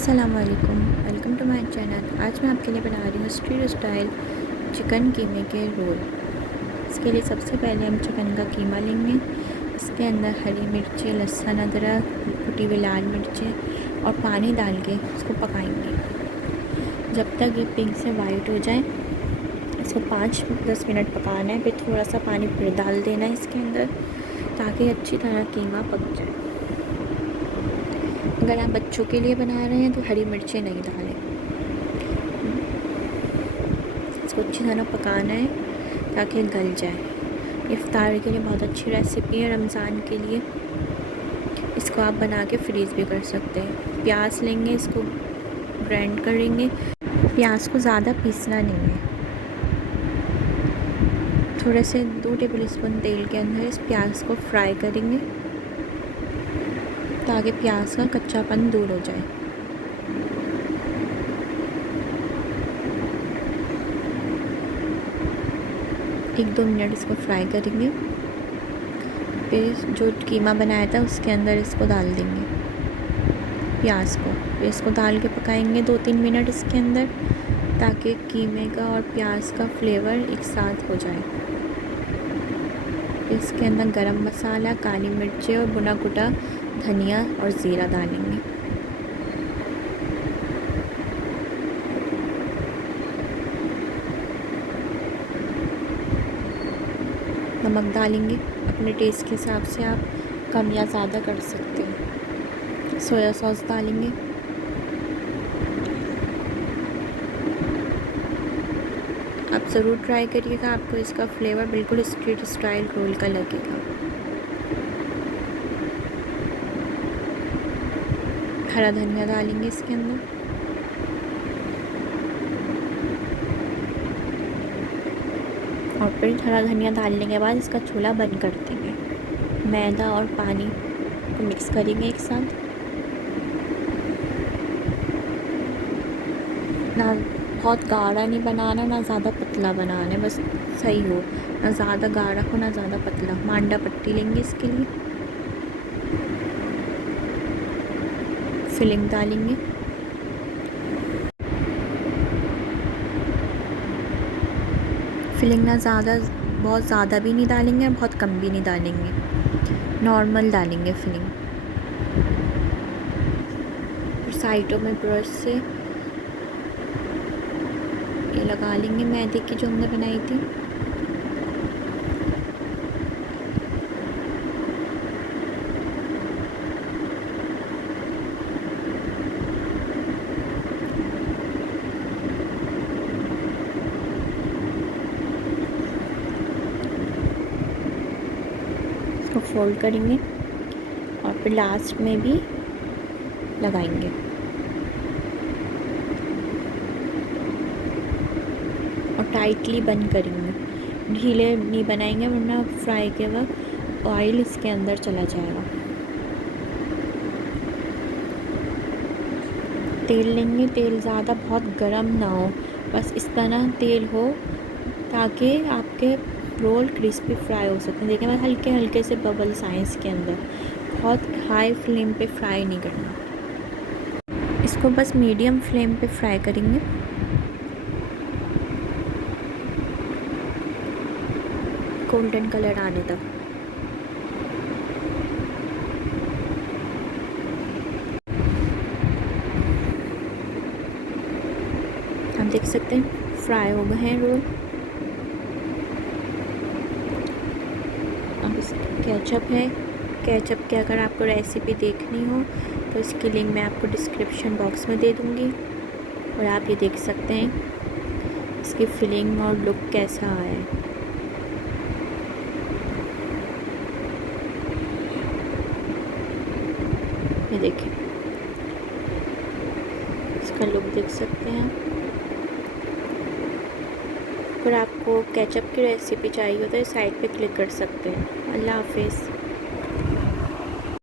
अस्सलाम वालेकुम, welcome to my channel. आज मैं आपके लिए बना रही हूँ स्ट्रीट स्टाइल चिकन कीमे के रोल। इसके लिए सबसे पहले हम चिकन का कीमा लेंगे। इसके अंदर हरी मिर्चें, लहसुन, अदरक, कुटी हुई लाल मिर्चें और पानी डाल के इसको पकाएंगे जब तक ये पिंक से वाइट हो जाए। इसको 5-10 मिनट पकाना है। फिर थोड़ा सा पानी फिर डाल देना है इसके अंदर ताकि अच्छी तरह कीमा पक जाए। अगर आप बच्चों के लिए बना रहे हैं तो हरी मिर्चें नहीं डालें। इसको अच्छी तरह पकाना है ताकि गल जाए। इफ्तार के लिए बहुत अच्छी रेसिपी है, रमज़ान के लिए। इसको आप बना के फ्रीज़ भी कर सकते हैं। प्याज लेंगे, इसको ग्राइंड करेंगे। प्याज को ज़्यादा पीसना नहीं है। थोड़े से 2 टेबल स्पून तेल के अंदर इस प्याज को फ्राई करेंगे ताकि प्याज का कच्चापन दूर हो जाए। एक 2 मिनट इसको फ्राई करेंगे। फिर जो कीमा बनाया था उसके अंदर इसको डाल देंगे, प्याज को। फिर इसको डाल के पकाएंगे 2-3 मिनट इसके अंदर ताकि कीमे का और प्याज का फ्लेवर एक साथ हो जाए। फिर इसके अंदर गरम मसाला, काली मिर्चें और भुना कुटा धनिया और ज़ीरा डालेंगे। नमक डालेंगे अपने टेस्ट के हिसाब से, आप कम या ज़्यादा कर सकते हैं। सोया सॉस डालेंगे। आप ज़रूर ट्राई करिएगा, आपको इसका फ्लेवर बिल्कुल स्ट्रीट स्टाइल रोल का लगेगा। हरा धनिया डालेंगे इसके अंदर। और फिर हरा धनिया डालने के बाद इसका चूल्हा बंद कर देंगे। मैदा और पानी को मिक्स करेंगे एक साथ। ना बहुत गाढ़ा नहीं बनाना, ना ज़्यादा पतला बनाना है, बस सही हो। ना ज़्यादा गाढ़ा हो, ना ज़्यादा पतला। मांडा पट्टी लेंगे इसके लिए। फिलिंग डालेंगे। फिलिंग ना बहुत ज़्यादा भी नहीं डालेंगे और बहुत कम भी नहीं डालेंगे, नॉर्मल डालेंगे फिलिंग। फिर साइडों में ब्रश से ये लगा लेंगे मैदे की जो हमने बनाई थी। इसको फोल्ड करेंगे और फिर लास्ट में भी लगाएंगे। और टाइटली बंद करेंगे, ढीले नहीं बनाएंगे वरना फ्राई के वक्त ऑयल इसके अंदर चला जाएगा। तेल लेंगे। तेल ज़्यादा बहुत गर्म ना हो, बस इस तरह तेल हो ताकि आपके रोल क्रिस्पी फ्राई हो सकें। देखिए मैं हल्के हल्के से बबल्स आए इसके अंदर। बहुत हाई फ्लेम पे फ्राई नहीं करना, इसको बस मीडियम फ्लेम पे फ्राई करेंगे। गोल्डन कलर आने तक। आप देख सकते हैं फ्राई हो गए हैं रोल। अब इस केचप है। केचप की अगर आपको रेसिपी देखनी हो तो इसकी लिंक मैं आपको डिस्क्रिप्शन बॉक्स में दे दूँगी। और आप ये देख सकते हैं इसकी फिलिंग और लुक कैसा आया है। ये देखिए, इसका लुक देख सकते हैं। अगर आपको केचप की रेसिपी चाहिए तो इस साइट पे क्लिक कर सकते हैं। अल्लाह हाफिज़।